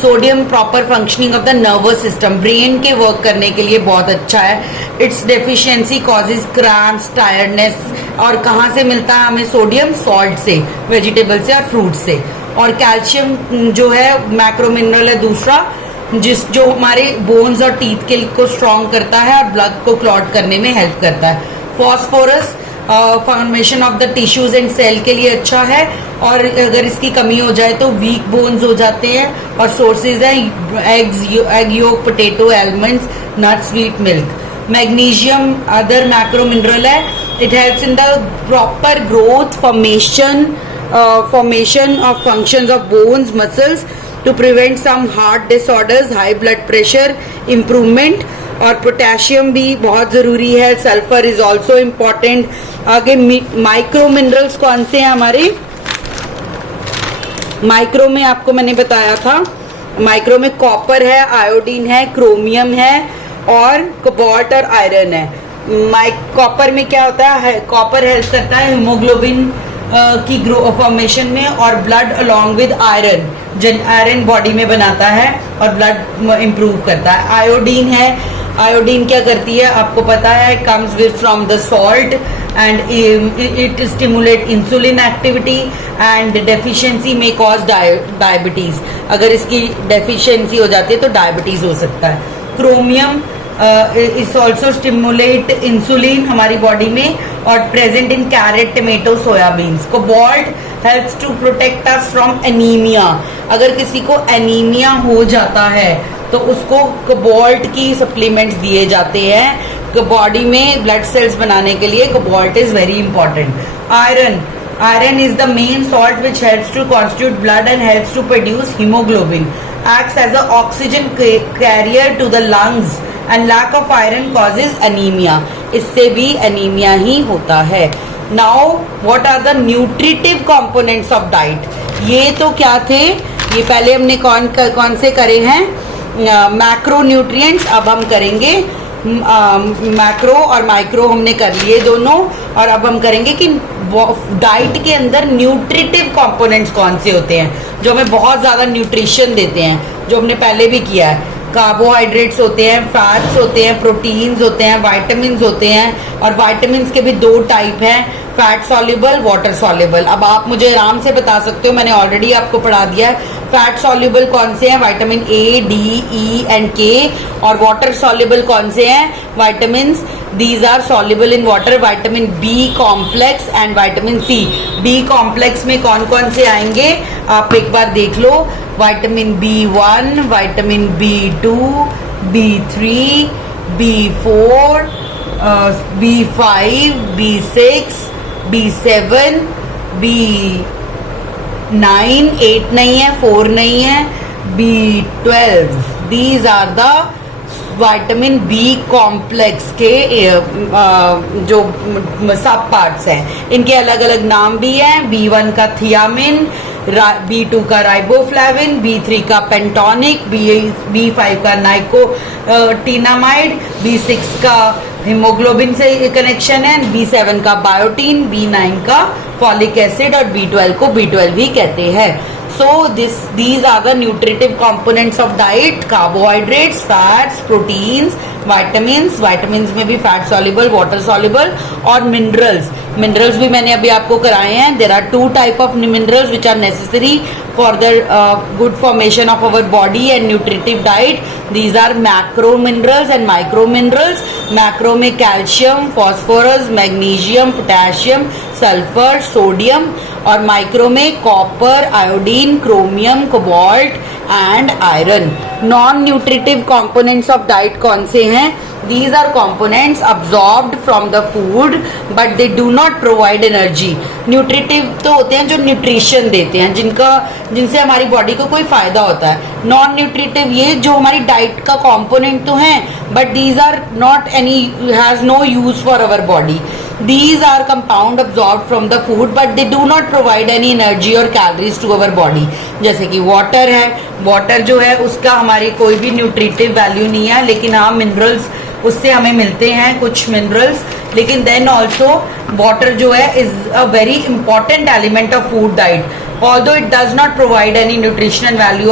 sodium proper functioning of the nervous system, brain के वर्क करने के लिए बहुत अच्छा है। It's deficiency causes cramps, tiredness. और कहाँ से मिलता है हमें सोडियम? सॉल्ट से, वेजिटेबल से और फ्रूट से। और कैल्शियम जो है मैक्रो मिनरल है दूसरा, जो हमारे बोन्स और टीथ के को स्ट्रॉन्ग करता है और ब्लड को क्लॉट करने में हेल्प करता है। Phosphorus formation of the tissues and cell के लिए अच्छा है, और अगर इसकी कमी हो जाए तो वीक बोन्स हो जाते हैं। और सोर्सेज है egg yolk, potato, almonds, nuts, wheat, milk. Magnesium other macro mineral है। It helps in the proper growth, formation of functions of bones, muscles, to prevent some heart disorders, high blood pressure improvement। और पोटेशियम भी बहुत जरूरी है। Sulphur is also important. आगे माइक्रो मिनरल्स कौन से हैं हमारे? माइक्रो में आपको मैंने बताया था, माइक्रो में कॉपर है, आयोडीन है, क्रोमियम है और कोबाल्ट और आयरन है। कॉपर में क्या होता है, कॉपर हेल्प करता है हीमोग्लोबिन की ग्रो फॉर्मेशन में, और blood along with iron, iron body में बनाता है और ब्लड इंप्रूव करता है। आयोडीन है, आयोडीन क्या करती है आपको पता है, comes with from the salt and it stimulate insulin activity and deficiency में कॉज डायबिटीज। अगर इसकी डेफिशिएंसी हो जाती है तो डायबिटीज हो सकता है। Chromium is also stimulate insulin हमारी बॉडी में, और present in carrot, tomato, soybeans. Cobalt helps to protect us from anaemia. अगर किसी को एनीमिया हो जाता है तो उसको कोबाल्ट की सप्लीमेंट्स दिए जाते हैं बॉडी में ब्लड सेल्स बनाने के लिए। Cobalt is very important. Iron, iron is the main salt which helps to constitute blood and helps to produce hemoglobin, acts as a oxygen carrier to the lungs, and lack of iron causes anemia. इससे भी anemia ही होता है। Now what are the nutritive components of diet? ये तो क्या थे, ये पहले हमने कौन से करे हैं, मैक्रो न्यूट्रिएंट्स। अब हम करेंगे मैक्रो और माइक्रो, हमने कर लिए दोनों, और अब हम करेंगे कि डाइट के अंदर न्यूट्रिटिव कंपोनेंट्स कौन से होते हैं जो हमें बहुत ज्यादा न्यूट्रिशन देते हैं, जो हमने पहले भी किया है। कार्बोहाइड्रेट्स होते हैं, फैट्स होते हैं, प्रोटीन्स होते हैं, वाइटामिन्स होते हैं, और वाइटामिन्स के भी दो टाइप हैं, फैट सॉल्युबल, वाटर सॉल्युबल। अब आप मुझे आराम से बता सकते हो, मैंने ऑलरेडी आपको पढ़ा दिया है। फैट सॉल्युबल कौन से हैं, vitamin A, D, E and K, और वाटर सॉल्युबल कौन से हैं, vitamins, these are soluble in water, vitamin B complex and vitamin C. B complex में कौन कौन से आएंगे आप एक बार देख लो, vitamin B1, vitamin B2, B3, B4, B5, B6, B7, B9, 8 नहीं है, 4 नहीं है, B12। These are the vitamin B complex के जो सब पार्ट्स हैं। इनके अलग अलग नाम भी हैं। B1 का थियामिन, B2 का राइबोफ्लाविन, B3 का पेंटोनिक, B5 का नाइकोटिनामाइड, B6 का हीमोग्लोबिन से कनेक्शन है, B7 का बायोटीन, B9 का फॉलिक एसिड, और B12 को B12 भी कहते हैं। So these are the nutritive components of diet: carbohydrates, fats, proteins, vitamins, vitamins में भी fat soluble, water soluble, और minerals. Minerals भी मैंने अभी आपको कराए हैं. There are two type of minerals which are necessary for the good formation of our body and nutritive diet. These are macro minerals and micro minerals. Macro में calcium, phosphorus, magnesium, potassium, sulfur, sodium, और माइक्रो में copper, iodine, chromium, cobalt and iron. Non nutritive components of diet कौन से हैं? These are components absorbed from the food but they do not provide energy. Nutritive तो होते हैं जो न्यूट्रिशन देते हैं, जिनसे हमारी बॉडी को कोई फायदा होता है. नॉन न्यूट्रिटिव ये जो हमारी डाइट का कंपोनेंट तो हैं but these are not any, has no use for our body. These are compound absorbed from the food but they do not provide any energy or calories to our body. जैसे कि वाटर है, वाटर जो है उसका हमारी कोई भी न्यूट्रिटिव वैल्यू नहीं है, लेकिन हाँ मिनरल्स उससे हमें मिलते हैं कुछ मिनरल्स. लेकिन देन ऑल्सो वाटर जो है is a very important element of food diet. Although it does not provide any nutritional value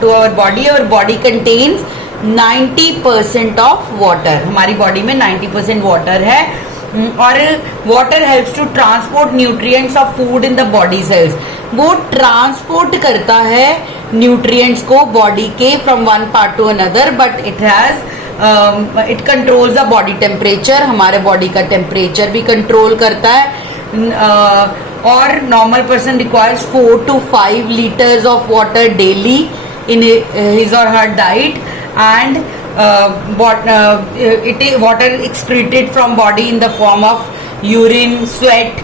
to our body. Our body contains 90% of water. हमारी बॉडी में 90% वाटर है. और water helps to transport nutrients of food in the body cells. वो ट्रांसपोर्ट करता है न्यूट्रिएंट्स को बॉडी के from one part to another, but it has it controls the body temperature. हमारे बॉडी का टेम्परेचर भी कंट्रोल करता है. और normal person requires 4 to 5 liters of water daily in his or her diet. And water excreted from body in the form of urine, sweat,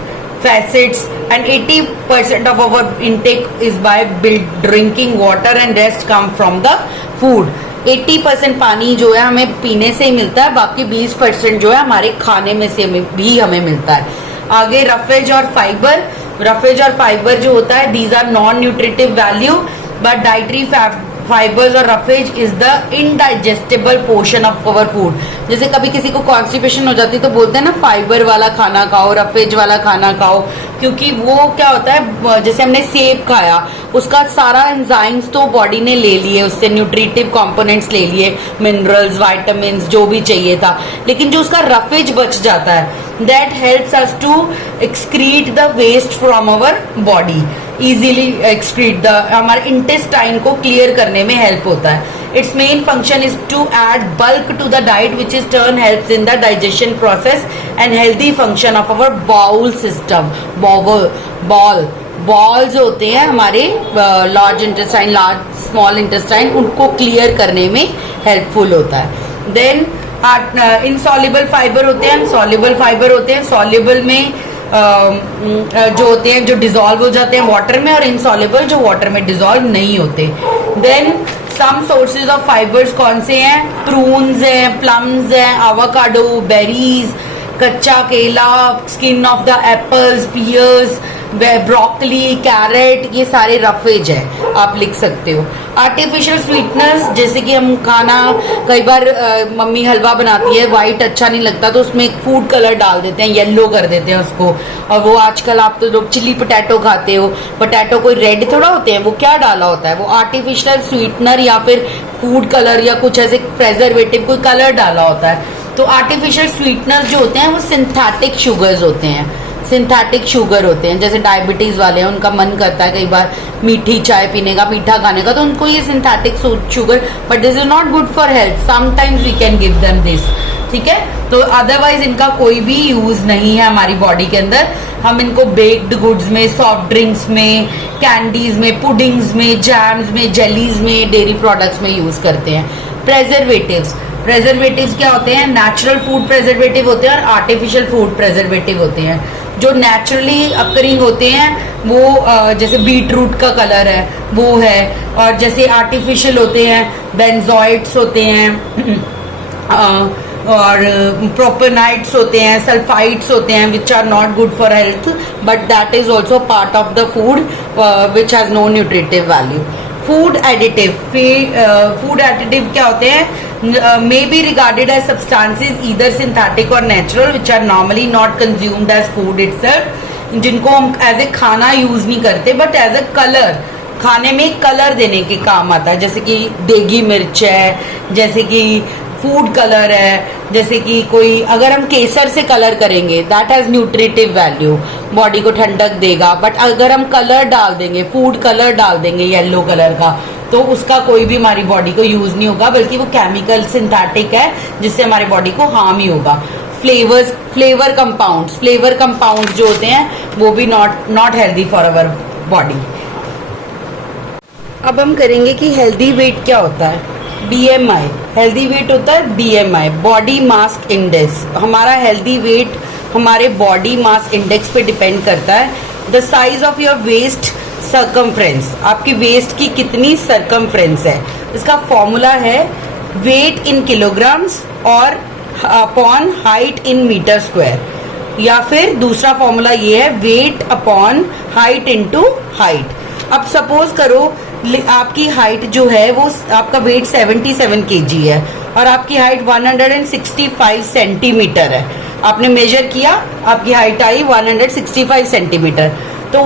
facets, and 80% of our intake is by drinking water and rest come from the food. 80% पानी जो है हमें पीने से ही मिलता है, बाकी 20% जो है हमारे खाने में से भी हमें मिलता है. आगे रफेज और फाइबर. रफेज और फाइबर जो होता है, these are non nutritive value but dietary fibres और roughage is the indigestible portion of our food. जैसे कभी किसी को कॉन्स्टिपेशन हो जाती है तो बोलते हैं ना फाइबर वाला खाना खाओ, रफेज वाला खाना खाओ, क्योंकि वो क्या होता है, जैसे हमने सेब खाया उसका सारा एंजाइम्स तो बॉडी ने ले लिए, उससे न्यूट्रिटिव कंपोनेंट्स ले लिए, मिनरल्स, विटामिन जो भी चाहिए था, लेकिन जो उसका रफेज बच जाता है that helps us to excrete the waste from our body, easily excrete the, हमारे इंटेस्टाइन को क्लियर करने में हेल्प होता है। Its main function is to add bulk to the diet which is turn helps in the digestion process and healthy function of our bowel system. Bowels होते हैं हमारे large intestine, large small intestine, उनको क्लियर करने में हेल्पफुल होता है। देन इनसॉल्युबल फाइबर होते हैं, सॉल्युबल फाइबर होते हैं। सॉल्युबल में जो होते हैं जो डिसॉल्व हो जाते हैं वाटर में, और इनसॉल्युबल जो वाटर में डिसॉल्व नहीं होते। Then some sources of fibres कौन से हैं? प्रून्स हैं, प्लम्स हैं, आवाकाडो, बेरीज, कच्चा केला, skin of the apples, pears, broccoli, carrot, ये सारे रफेज है, आप लिख सकते हो। आर्टिफिशियल स्वीटनर्स, जैसे कि हम खाना कई बार मम्मी हलवा बनाती है, वाइट अच्छा नहीं लगता तो उसमें फूड कलर डाल देते हैं, येलो कर देते हैं उसको, और वो आजकल आप तो लोग चिली पोटैटो खाते हो, पोटैटो कोई रेड थोड़ा होते हैं, वो क्या डाला होता है, वो आर्टिफिशियल स्वीटनर या फिर फूड कलर या कुछ ऐसे प्रेजर्वेटिव कोई कलर डाला होता है। तो आर्टिफिशियल स्वीटनर्स जो होते हैं वो सिंथेटिक शुगर्स होते हैं, सिंथेटिक शुगर होते हैं। जैसे डायबिटीज वाले हैं, उनका मन करता है कई बार मीठी चाय पीने का, मीठा खाने का, तो उनको ये synthetic sugar, but this is not good for health, sometimes we can give them this, ठीक है। तो अदरवाइज इनका कोई भी यूज नहीं है हमारी बॉडी के अंदर। हम इनको बेक्ड गुड्स में, सॉफ्ट ड्रिंक्स में, कैंडीज में, पुडिंग्स में, जैम्स में, जेलीज में, डेयरी प्रोडक्ट्स में यूज करते हैं। प्रेजर्वेटिव्स, प्रेजर्वेटिव्स क्या होते हैं? नेचुरल फूड प्रेजर्वेटिव होते हैं और आर्टिफिशियल फूड प्रेजर्वेटिव होते हैं। जो नेचुरली अकरिंग होते हैं वो जैसे बीट रूट का कलर है वो है, और जैसे आर्टिफिशियल होते हैं बेंजोइट्स होते हैं और प्रोपेनाइट्स होते हैं, सल्फाइड्स होते हैं, which are not good for health, but that is also part of the food which has no nutritive value. Food additive, food additive क्या होते हैं? may be regarded as substances either synthetic or natural which are normally not consumed as food itself, जिनको हम एज ए खाना यूज नहीं करते बट एज ए कलर, खाने में कलर देने के काम आता है। जैसे कि देगी मिर्च है, जैसे कि फूड कलर है, जैसे कि कोई अगर हम केसर से कलर करेंगे that has nutritive value, body को ठंडक देगा, बट अगर हम कलर डाल देंगे, फूड कलर डाल देंगे येलो कलर का, तो उसका कोई भी हमारी बॉडी को यूज नहीं होगा, बल्कि वो केमिकल सिंथेटिक है जिससे हमारी बॉडी को हार्म ही होगा। फ्लेवर्स, फ्लेवर कंपाउंड्स जो होते हैं वो भी not healthy for our body. अब हम करेंगे कि हेल्दी वेट क्या होता है। BMI, हेल्दी वेट होता है BMI, बॉडी मास इंडेक्स। हमारा हेल्दी वेट हमारे बॉडी मास इंडेक्स पे डिपेंड करता है। The size of your waist circumference, आपकी वेस्ट की कितनी सर्कमफ्रेंस है, इसका फॉर्मूला है वेट इन किलोग्राम्स और upon height in metre square, या फिर दूसरा फॉर्मूला ये है weight upon height into height. अब सपोज करो आपकी हाइट जो है वो, आपका वेट 77 kg है और आपकी हाइट 165 सेंटीमीटर है, आपने मेजर किया, आपकी हाइट आई 165 सेंटीमीटर, तो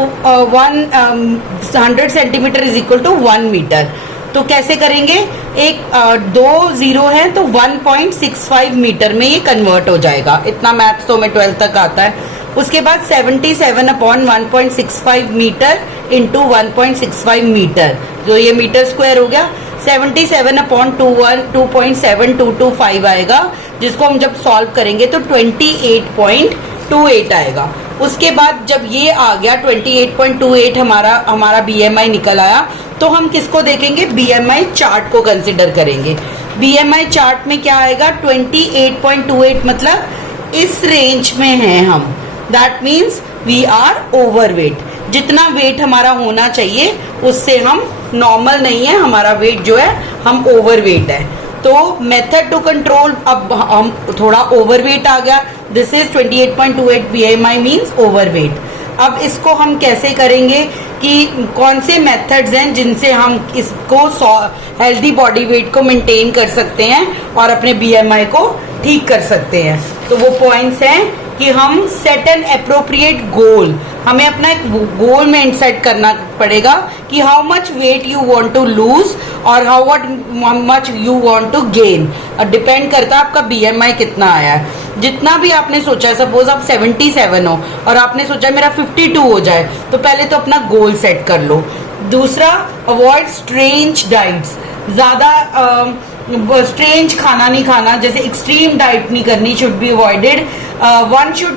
100 centimetre is equal to 1 metre. तो कैसे करेंगे? एक 2 जीरो है तो 1.65 मीटर में ये कन्वर्ट हो जाएगा। इतना मैथ्स तो हमें 12th तक आता है। उसके बाद 77 अपॉन 1.65 मीटर इंटू 1.65 मीटर, जो ये मीटर स्क्वायर हो गया, 77 अपॉन 2.7225 आएगा, जिसको हम जब सॉल्व करेंगे तो 28.28 आएगा। उसके बाद जब ये आ गया 28.28 हमारा BMI निकल आया, तो हम किसको देखेंगे? BMI चार्ट को कंसिडर करेंगे। BMI चार्ट में क्या आएगा? 28.28 मतलब इस रेंज में हैं हम, that means we are overweight. जितना वेट हमारा होना चाहिए उससे हम नॉर्मल नहीं है, हमारा वेट जो है हम ओवरवेट है। तो मेथड टू कंट्रोल, अब हम थोड़ा ओवरवेट आ गया, this is 28.28 BMI means overweight. अब इसको हम कैसे करेंगे कि कौन से मेथड्स हैं जिनसे हम इसको हेल्दी बॉडी वेट को मेंटेन कर सकते हैं और अपने बीएमआई को ठीक कर सकते हैं। तो वो पॉइंट्स हैं कि हम सेट एन अप्रोप्रिएट गोल, हमें अपना एक गोल में सेट करना पड़ेगा कि how much weight you want to lose और how much you want to gain. Depend करता है आपका बीएमआई कितना आया है। जितना भी आपने सोचा है, सपोज आप 77 हो और आपने सोचा मेरा 52 हो जाए, तो पहले तो अपना गोल सेट कर लो। दूसरा, अवॉइड स्ट्रेंज डाइट्स, ज्यादा स्ट्रेंज खाना नहीं खाना, जैसे एक्सट्रीम डाइट नहीं करनी, should be avoided. One should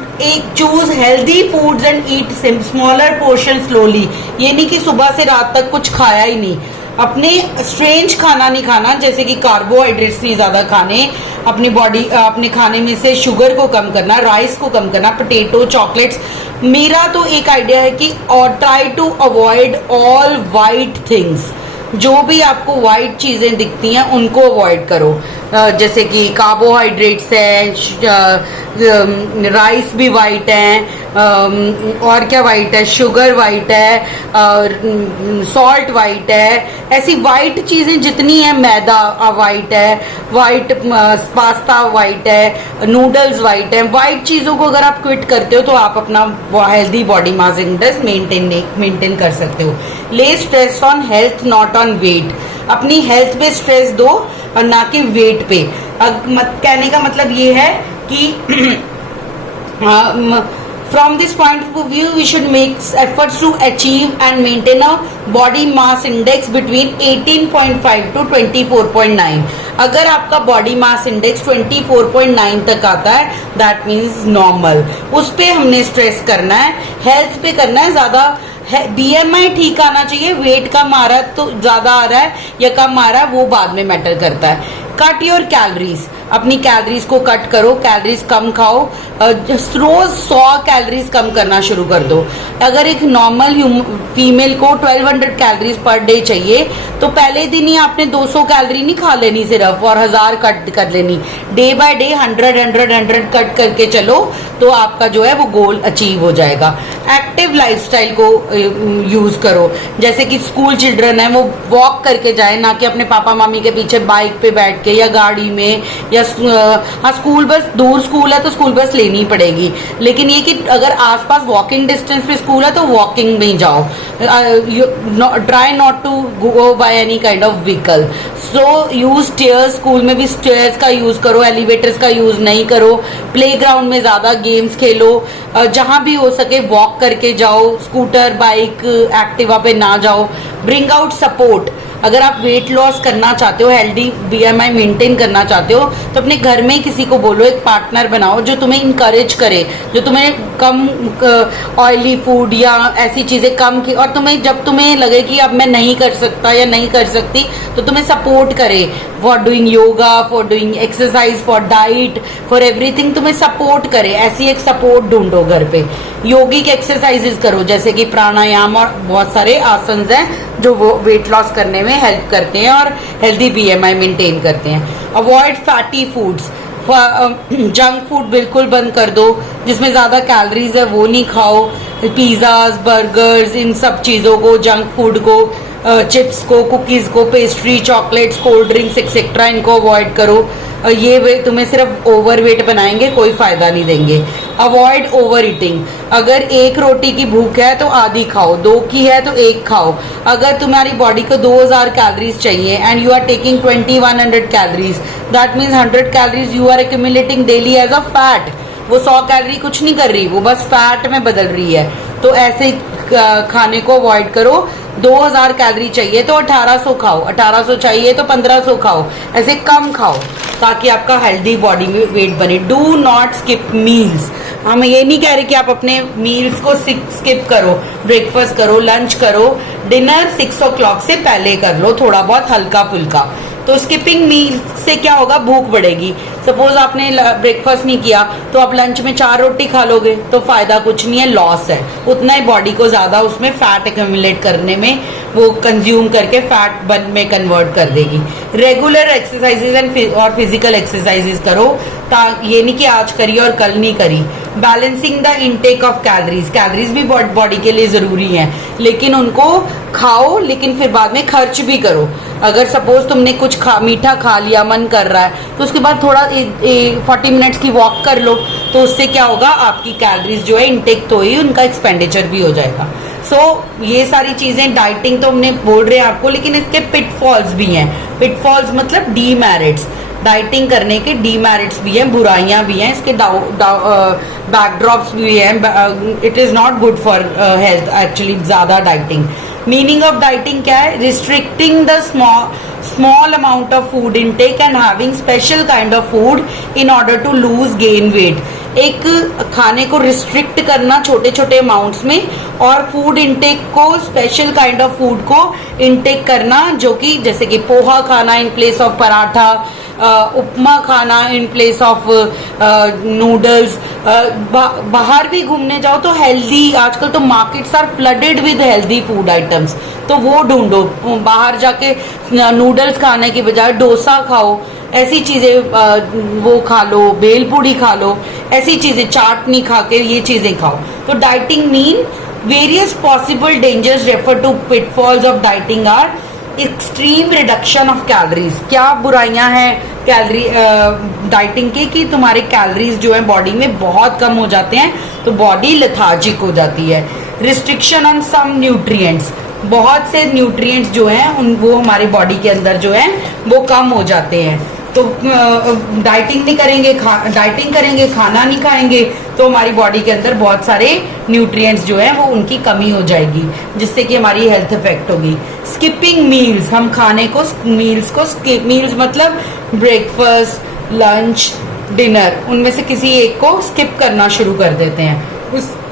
choose healthy foods and eat smaller portion slowly. ये नहीं कि सुबह से रात तक कुछ खाया ही नहीं, अपने स्ट्रेंज खाना नहीं खाना, जैसे कि कार्बोहाइड्रेट्स नहीं ज्यादा खाने, अपनी बॉडी अपने खाने में से शुगर को कम करना, राइस को कम करना, पोटैटो, चॉकलेट्स। मेरा तो एक आइडिया है कि try to avoid all white things, जो भी आपको वाइट चीजें दिखती हैं उनको अवॉइड करो, जैसे कि कार्बोहाइड्रेट्स है, राइस भी वाइट है, और क्या वाइट है, शुगर वाइट है, सॉल्ट वाइट है, ऐसी वाइट चीजें जितनी है, मैदा वाइट है, वाइट पास्ता वाइट है, नूडल्स वाइट है। वाइट चीजों को अगर आप क्विट करते हो तो आप अपना healthy body mass index maintain कर सकते हो। Lay stress on health not on weight, अपनी हेल्थ पे स्ट्रेस दो और ना कि वेट पे। कहने का मतलब ये है कि from this point of view we should make efforts to achieve and maintain a body mass index between 18.5 to 24.9। अगर आपका बॉडी मास इंडेक्स 24.9 तक आता है, दैट मीन्स नॉर्मल, उस पे हमने स्ट्रेस करना है, हेल्थ पे करना है ज्यादा। बीएमआई ठीक आना चाहिए, वेट कम आ रहा है तो ज्यादा आ रहा है या कम आ रहा है वो बाद में मैटर करता है। कट योर कैलोरीज, अपनी कैलोरीज को कट करो, कैलोरीज कम खाओ, रोज 100 कैलोरीज कम करना शुरू कर दो। अगर एक नॉर्मल फीमेल को 1200 कैलोरीज पर डे चाहिए तो पहले दिन ही आपने 200 कैलोरी नहीं खा लेनी सिर्फ और 1000 कट कर लेनी। डे बाय डे 100 कट करके चलो तो आपका जो है वो गोल अचीव हो जाएगा। एक्टिव लाइफस्टाइल को यूज करो, जैसे कि स्कूल चिल्ड्रन है वो वॉक करके जाए, ना कि अपने पापा मम्मी के पीछे बाइक पे बैठ के या गाड़ी में, या हाँ स्कूल बस, दूर स्कूल है तो स्कूल बस लेनी पड़ेगी, लेकिन ये कि अगर आसपास वॉकिंग डिस्टेंस पे स्कूल है तो वॉकिंग में जाओ। Try not to go by any kind of vehicle. So use stairs, school में भी स्टेयर्स का यूज करो, एलिवेटर्स का यूज नहीं करो। प्लेग्राउंड में ज्यादा गेम्स खेलो, जहां भी हो सके वॉक करके जाओ, स्कूटर, बाइक, एक्टिवा पे ना जाओ। ब्रिंग आउट सपोर्ट, अगर आप वेट लॉस करना चाहते हो, हेल्दी बीएमआई मेंटेन करना चाहते हो, तो अपने घर में किसी को बोलो, एक पार्टनर बनाओ जो तुम्हें इनकरेज करे, जो तुम्हें कम ऑयली फूड या ऐसी चीजें कम की, और तुम्हें जब तुम्हें लगे कि अब मैं नहीं कर सकता या नहीं कर सकती तो तुम्हें सपोर्ट करे for doing yoga, for doing exercise, for diet, for everything, तुम्हें सपोर्ट करे। ऐसी एक सपोर्ट ढूंढो घर पे। योगिक एक्सरसाइजेस करो, जैसे कि प्राणायाम और बहुत सारे आसन हैं जो वो वेट लॉस करने में हेल्प करते हैं और हेल्दी बीएमआई मेंटेन करते हैं। Avoid fatty foods, junk food बिल्कुल बंद कर दो, जिसमें ज्यादा कैलोरीज है वो नहीं खाओ। पिज्जाज, बर्गर्स, इन सब चीजों को, जंक फूड को, चिप्स को, कुकीज को, pastry, chocolates, cold drinks etcetera, इनको अवॉइड करो। ये तुम्हें सिर्फ ओवरवेट बनाएंगे, कोई फायदा नहीं देंगे। अवॉइड ओवर ईटिंग, अगर एक रोटी की भूख है तो आधी खाओ, 2 की है तो 1 खाओ। अगर तुम्हारी बॉडी को 2000 कैलोरीज चाहिए and you are taking 2100 calories, that means 100 calories you are accumulating daily as a fat. वो 100 कैलोरी कुछ नहीं कर रही, वो बस फैट में बदल रही है। तो ऐसे खाने को अवॉइड करो। 2000 कैलोरी चाहिए तो 1800 खाओ, 1800 चाहिए तो 1500 खाओ, ऐसे कम खाओ ताकि आपका हेल्दी बॉडी में वेट बने। डू नॉट स्किप मील्स, हम ये नहीं कह रहे कि आप अपने मील्स को स्किप करो, ब्रेकफास्ट करो, लंच करो, डिनर 6 o'clock से पहले कर लो, थोड़ा बहुत हल्का फुल्का। तो स्किपिंग मील से क्या होगा, भूख बढ़ेगी। सपोज आपने ब्रेकफास्ट नहीं किया तो आप लंच में 4 रोटी खा लोगे, तो फायदा कुछ नहीं है, लॉस है। उतना ही बॉडी को ज्यादा उसमें फैट एक्यूमुलेट करने में, वो कंज्यूम करके फैट बर्न में कन्वर्ट कर देगी। रेगुलर एक्सरसाइजेज और फिजिकल एक्सरसाइजेज करो, ये नहीं कि आज करी और कल नहीं करी। Balancing the intake of calories, calories भी बॉडी के लिए जरूरी है, लेकिन उनको खाओ, लेकिन फिर बाद में खर्च भी करो। अगर सपोज तुमने कुछ मीठा खा लिया, मन कर रहा है, तो उसके बाद थोड़ा 40 मिनट्स की वॉक कर लो, तो उससे क्या होगा, आपकी कैलोरीज जो है इनटेक तो ही, उनका एक्सपेंडिचर भी हो जाएगा। ये सारी चीजें डाइटिंग तो हमने बोल रहे हैं आपको, लेकिन इसके पिटफॉल्स भी हैं। पिटफॉल्स मतलब डीमेरिट्स, डाइटिंग करने के डीमेरिट्स भी हैं, बुराइयां भी हैं, इसके बैकड्रॉप्स भी हैं। It is not good for health actually ज्यादा डाइटिंग। मीनिंग ऑफ डाइटिंग क्या है, restricting the small amount of food intake and having special kind of food in order to lose gain weight. एक खाने को रिस्ट्रिक्ट करना छोटे छोटे अमाउंट्स में, और फूड इनटेक को, स्पेशल काइंड ऑफ फूड को इनटेक करना, जो कि जैसे कि पोहा खाना इन प्लेस ऑफ पराठा, उपमा खाना इन प्लेस ऑफ नूडल्स। बाहर भी घूमने जाओ तो हेल्दी, आजकल तो markets are flooded with healthy food items, तो वो ढूंढो। बाहर जाके नूडल्स खाने की बजाय डोसा खाओ, ऐसी चीजें वो खा लो, भेलपूड़ी खा लो, ऐसी चीजें, चाट नहीं खा के ये चीजें खाओ। तो dieting mean various possible dangers refer to pitfalls of dieting are extreme reduction of calories. क्या बुराइयां हैं कैलोरी डाइटिंग की, कि तुम्हारे कैलोरीज जो है बॉडी में बहुत कम हो जाते हैं, तो बॉडी लेथार्जिक हो जाती है। रिस्ट्रिक्शन ऑन सम न्यूट्रिएंट्स, बहुत से न्यूट्रिएंट्स जो हैं वो हमारी बॉडी के अंदर जो है वो कम हो जाते हैं। तो डाइटिंग नहीं करेंगे, डाइटिंग करेंगे, खाना नहीं खाएंगे, तो हमारी बॉडी के अंदर बहुत सारे न्यूट्रिएंट्स जो है वो उनकी कमी हो जाएगी, जिससे कि हमारी हेल्थ इफेक्ट होगी। स्किपिंग मील्स, हम खाने को, मील्स को स्किप, मील्स मतलब ब्रेकफास्ट, लंच, डिनर, उनमें से किसी एक को स्किप करना शुरू कर देते हैं।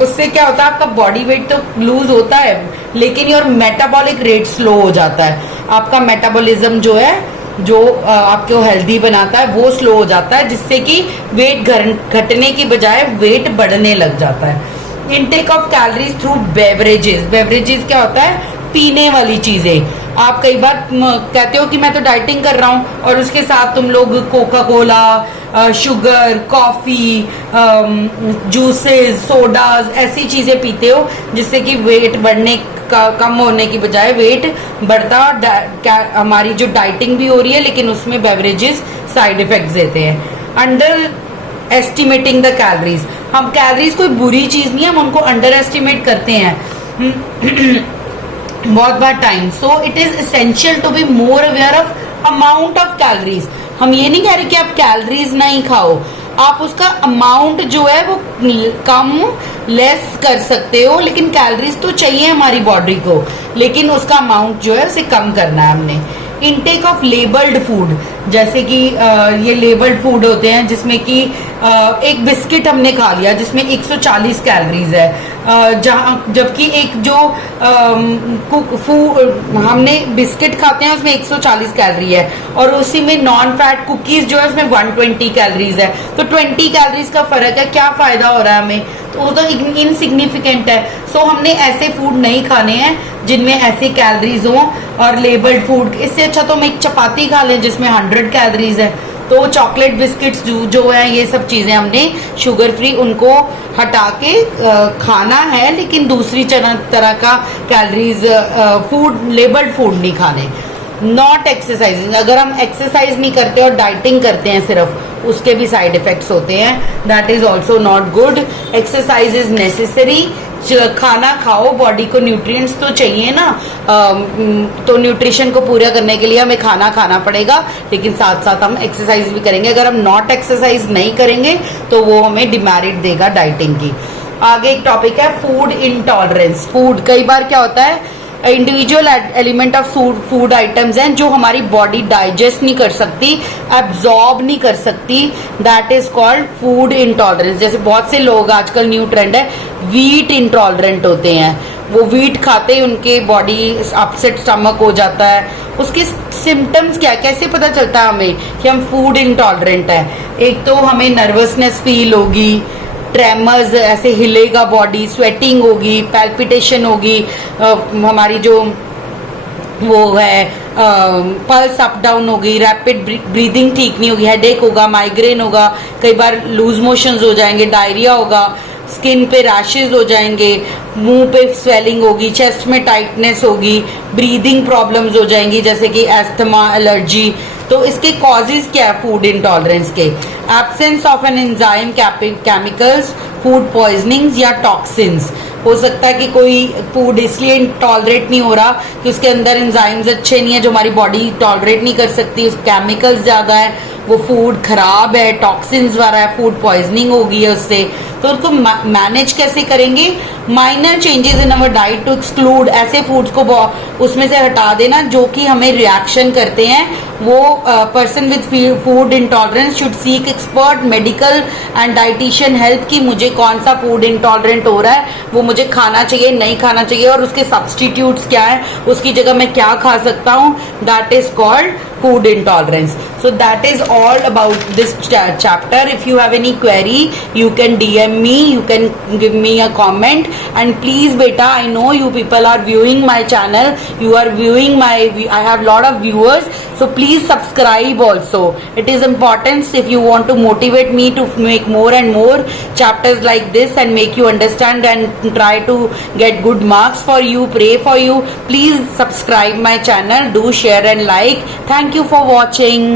उससे क्या होता है, आपका बॉडी वेट तो लूज होता है, लेकिन योर मेटाबॉलिक रेट स्लो हो जाता है। आपका मेटाबॉलिज्म जो है, जो आपको हेल्दी बनाता है, वो स्लो हो जाता है, जिससे कि वेट घटने की बजाय वेट बढ़ने लग जाता है। Intake of calories through beverages, beverages क्या होता है, पीने वाली चीजें। आप कई बार कहते हो कि मैं तो डाइटिंग कर रहा हूँ, और उसके साथ तुम लोग Coca Cola, sugar, coffee, juices, sodas, ऐसी चीजें पीते हो, जिससे कि वेट बढ़ने का, कम होने की बजाय वेट बढ़ता। हमारी जो डाइटिंग भी हो रही है, लेकिन उसमें बेवरेजेस साइड इफेक्ट्स देते हैं। अंडर एस्टिमेटिंग द कैलोरीज, हम कैलोरीज कोई बुरी चीज नहीं है, हम उनको अंडर एस्टिमेट करते हैं बहुत बार time. So it is essential to be more aware of amount of calories. हम ये नहीं कह रहे कि आप कैलोरीज नहीं खाओ, आप उसका अमाउंट जो है वो कम लेस कर सकते हो, लेकिन कैलोरीज तो चाहिए हमारी बॉडी को, लेकिन उसका अमाउंट जो है उसे कम करना है हमने। इनटेक ऑफ लेबल्ड फूड, जैसे कि ये लेबल्ड फूड होते हैं जिसमें कि एक बिस्किट हमने खा लिया जिसमें 140 कैलोरीज है, जबकि एक जो हमने बिस्किट खाते हैं उसमें 140 कैलोरी है, और उसी में नॉन फैट कुकीज जो है उसमें 120 कैलोरीज है। तो 20 कैलोरीज का फर्क है, क्या फायदा हो रहा है हमें, तो वो तो इनसिग्निफिकेंट है। सो हमने ऐसे फूड नहीं खाने हैं जिनमें ऐसी कैलोरीज हो, और लेबल्ड फूड, इससे अच्छा तो हम एक चपाती खा लें जिसमें 100 कैलोरीज है। तो चॉकलेट बिस्किट्स जो है, ये सब चीजें हमने शुगर फ्री उनको हटा के खाना है, लेकिन दूसरी तरह का कैलोरीज फूड, लेबल्ड फूड नहीं खाने। नॉट एक्सरसाइजिंग, अगर हम एक्सरसाइज नहीं करते और डाइटिंग करते हैं सिर्फ, उसके भी साइड इफेक्ट्स होते हैं, that is also not good. Exercise is necessary, खाना खाओ, बॉडी को न्यूट्रिएंट्स तो चाहिए ना, तो न्यूट्रिशन को पूरा करने के लिए हमें खाना खाना पड़ेगा, लेकिन साथ साथ हम एक्सरसाइज भी करेंगे। अगर हम नॉट एक्सरसाइज नहीं करेंगे तो वो हमें डिमेरिट देगा डाइटिंग की। आगे एक टॉपिक है फूड इंटॉलरेंस। फूड, कई बार क्या होता है, individual element of food items हैं जो हमारी बॉडी डाइजेस्ट नहीं कर सकती, एब्जॉर्ब नहीं कर सकती, that is called food intolerance. जैसे बहुत से लोग, आजकल न्यू ट्रेंड है, वीट इंटॉलरेंट होते हैं। वो वीट खाते ही उनके बॉडी अपसेट स्टमक हो जाता है, उसके सिम्टम्स क्या, कैसे पता चलता है हमें कि हम फूड इंटॉलरेंट है? एक तो हमें नर्वसनेस फील होगी, ट्रेमर्स, ऐसे हिलेगा बॉडी, स्वेटिंग होगी, पैल्पिटेशन होगी, हमारी जो वो है पल्स अप डाउन होगी, रैपिड ब्रीदिंग ठीक नहीं होगी, हेडेक होगा, माइग्रेन होगा, कई बार लूज मोशंस हो जाएंगे, डायरिया होगा, स्किन पे रैशेज हो जाएंगे, मुंह पे स्वेलिंग होगी, चेस्ट में टाइटनेस होगी, ब्रीदिंग प्रॉब्लम्स हो जाएंगी जैसे कि एस्थमा, एलर्जी। तो इसके कॉजेज क्या है फूड इंटॉलरेंस के? Absence of an enzyme, chemicals, food poisonings या टॉक्सिन्स। हो सकता है कि कोई फूड इसलिए टॉलरेट नहीं हो रहा कि उसके अंदर एंजाइम्स अच्छे नहीं है जो हमारी बॉडी टॉलरेट नहीं कर सकती, उस केमिकल्स ज्यादा है, वो फूड खराब है, टॉक्सिन्स वाला है, फूड पॉइजनिंग हो गई है उससे। तो उसको मैनेज कैसे करेंगे? Minor changes in our diet to exclude, ऐसे फूड्स को उसमें से हटा देना जो कि हमें रिएक्शन करते हैं। वो person with food intolerance should seek expert medical and dietitian help कि मुझे कौन सा फूड इंटॉलरेंट हो रहा है, वो मुझे खाना चाहिए नहीं खाना चाहिए, और उसके सब्सटीट्यूट्स क्या है, उसकी जगह मैं क्या खा सकता हूँ। That is called food intolerance. So that is all about this chapter. If you have any query, you can DM me, you can give me a comment, and please beta, I know you people are viewing my channel, you are viewing my, I have lot of viewers, so please subscribe also. It is important if you want to motivate me to make more and more chapters like this and make you understand and try to get good marks for you, pray for you. Please subscribe my channel, do share and like. Thank you for watching.